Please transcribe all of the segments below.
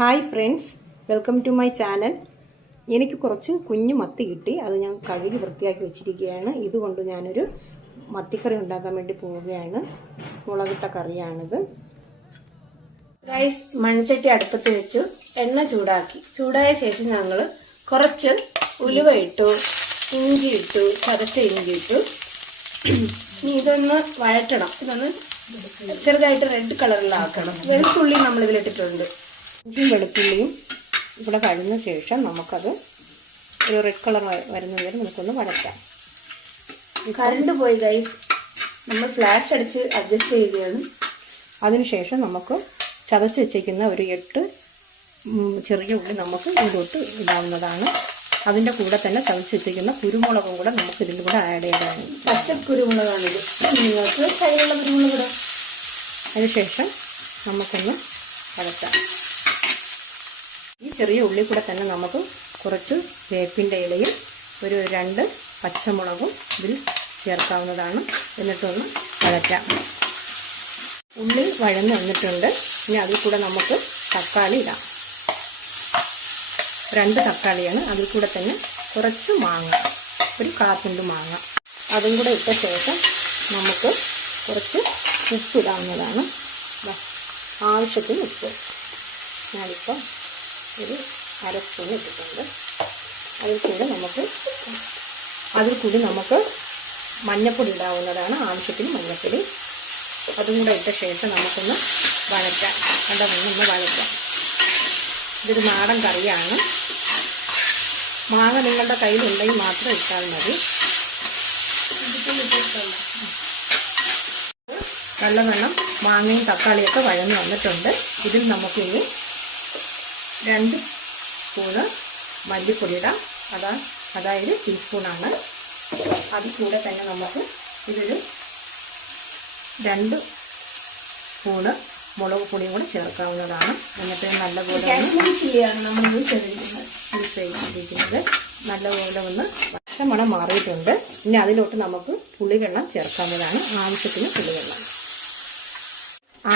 Hi friends, welcome to my channel. എനിക്ക് കുറച്ച് കുഞ്ഞു മത്തി കിട്ടി. അത് ഞാൻ കഴുകി വൃത്തിയാക്കി വെച്ചിരിക്കുകയാണ്. ഇതുകൊണ്ട് ഞാനൊരു മത്തിക്കറി ഉണ്ടാക്കാൻ വേണ്ടി പോവുകയാണ്. മുളകിട്ട കറിയാണിത്. ഗൈസ്, മൺചട്ടി അടുപ്പത്ത് വെച്ചു, എണ്ണ ചൂടായ ശേഷം ഞങ്ങൾ കുറച്ച് ഉലുവ ഇട്ടു, ഇഞ്ചി ഇട്ടു, ചതച്ച ഇഞ്ചി ഇട്ടു. ഇനി ഇതൊന്ന് വഴറ്റണം. ഇതൊന്ന് ചെറുതായിട്ട് റെഡ് കളറിലാക്കണം. വെളുത്തുള്ളി നമ്മൾ ഇതിലിട്ടിട്ടുണ്ട്. ഇഞ്ചിയും വെളുത്തുള്ളിയും ഇവിടെ കഴിഞ്ഞ ശേഷം നമുക്കത് ഒരു റെഡ് കളർ വരുന്നത് വരെ നമുക്കൊന്ന് വഴറ്റാം. കറണ്ട് പോയി ഗൈസ്, നമ്മൾ ഫ്ലാഷ് അടിച്ച് അഡ്ജസ്റ്റ് ചെയ്യുകയാണ്. അതിനുശേഷം നമുക്ക് ചതച്ച് വെച്ചേക്കുന്ന ഒരു 8 ചെറിയ ഉള്ളി നമുക്ക് ഇതിലോട്ട് ഇടാവുന്നതാണ്. അതിൻ്റെ കൂടെ തന്നെ ചതച്ച് വെച്ചിരിക്കുന്ന കുരുമുളകും കൂടെ നമുക്ക് ഇതിൻ്റെ കൂടെ ആഡ് ചെയ്യണം. പച്ച കുരുമുളകാണിത്, നിങ്ങൾക്ക് കയ്യിലുള്ള കുരുമുളക് ഇടാം. അതിനുശേഷം നമുക്കൊന്ന് വഴറ്റാം. ഈ ചെറിയ ഉള്ളി കൂടെ തന്നെ നമുക്ക് കുറച്ച് വേപ്പിൻ്റെ ഇലയും ഒരു 2 പച്ചമുളകും ഇതിൽ ചേർക്കാവുന്നതാണ്. എന്നിട്ടൊന്ന് വഴറ്റാം. ഉള്ളി വഴന്ന് വന്നിട്ടുണ്ട്. ഇനി അതിൽ കൂടെ നമുക്ക് തക്കാളി ഇടാം. 2 തക്കാളിയാണ്. അതിൽ കൂടെ തന്നെ കുറച്ച് മാങ്ങ, ഒരു കാത്തുണ്ട് മാങ്ങ, അതും കൂടെ ഇട്ട ശേഷം നമുക്ക് കുറച്ച് ഉപ്പിടാവുന്നതാണ്. ആവശ്യത്തിന് ഉപ്പ് ഞാനിപ്പോൾ ഒരു 1/2 സ്പൂൺ ഇട്ടിട്ടുണ്ട്. അതിൽ കൂടി നമുക്ക് മഞ്ഞൾപ്പൊടി ഇടാവുന്നതാണ്. ആവശ്യത്തിന് മഞ്ഞൾപ്പൊടി അതും കൂടെ ഇട്ട ശേഷം നമുക്കൊന്ന് വഴറ്റാം. ഒന്ന് വഴറ്റാം. ഇതൊരു നാടൻ കറിയാണ്. മാങ്ങ നിങ്ങളുടെ കയ്യിലുണ്ടെങ്കിൽ മാത്രം ഇട്ടാൽ മതി. നല്ലവണ്ണം മാങ്ങയും തക്കാളിയൊക്കെ വഴന്ന് വന്നിട്ടുണ്ട്. ഇതിൽ നമുക്കിനി 2 സ്പൂണ് മല്ലിപ്പൊടി ഇടാം. അതായത് ടീസ്പൂണാണ്. അതിൽ കൂടെ തന്നെ നമുക്ക് ഇതൊരു 2 സ്പൂണ് മുളക് പൊടിയും കൂടെ ചേർക്കാവുന്നതാണ്. എന്നിട്ട് നല്ലപോലെ നമ്മൾ യൂസ് ചെയ്തിരിക്കുന്നത് നല്ലപോലെ ഒന്ന് പച്ചമണം മാറിയിട്ടുണ്ട്. ഇനി അതിലോട്ട് നമുക്ക് പുളിവെള്ളം ചേർക്കാവുന്നതാണ്.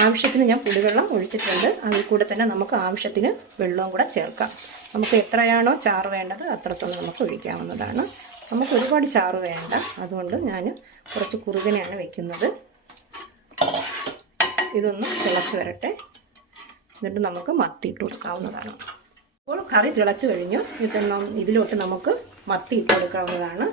ആവശ്യത്തിന് ഞാൻ പുളിവെള്ളം ഒഴിച്ചിട്ടുണ്ട്. അതിൽ കൂടെ തന്നെ നമുക്ക് ആവശ്യത്തിന് വെള്ളവും കൂടെ ചേർക്കാം. നമുക്ക് എത്രയാണോ ചാറ് വേണ്ടത് അത്രത്തോളം നമുക്ക് ഒഴിക്കാവുന്നതാണ്. നമുക്ക് ഒരുപാട് ചാറ് വേണ്ട, അതുകൊണ്ട് ഞാൻ കുറച്ച് കുറുകനെയാണ് വെക്കുന്നത്. ഇതൊന്ന് തിളച്ച് വരട്ടെ. എന്നിട്ട് നമുക്ക് മത്തി ഇട്ട് കൊടുക്കാവുന്നതാണ്. അപ്പോൾ കറി തിളച്ച് കഴിഞ്ഞു. ഇതിലോട്ട് നമുക്ക് മത്തി ഇട്ട് കൊടുക്കാവുന്നതാണ്.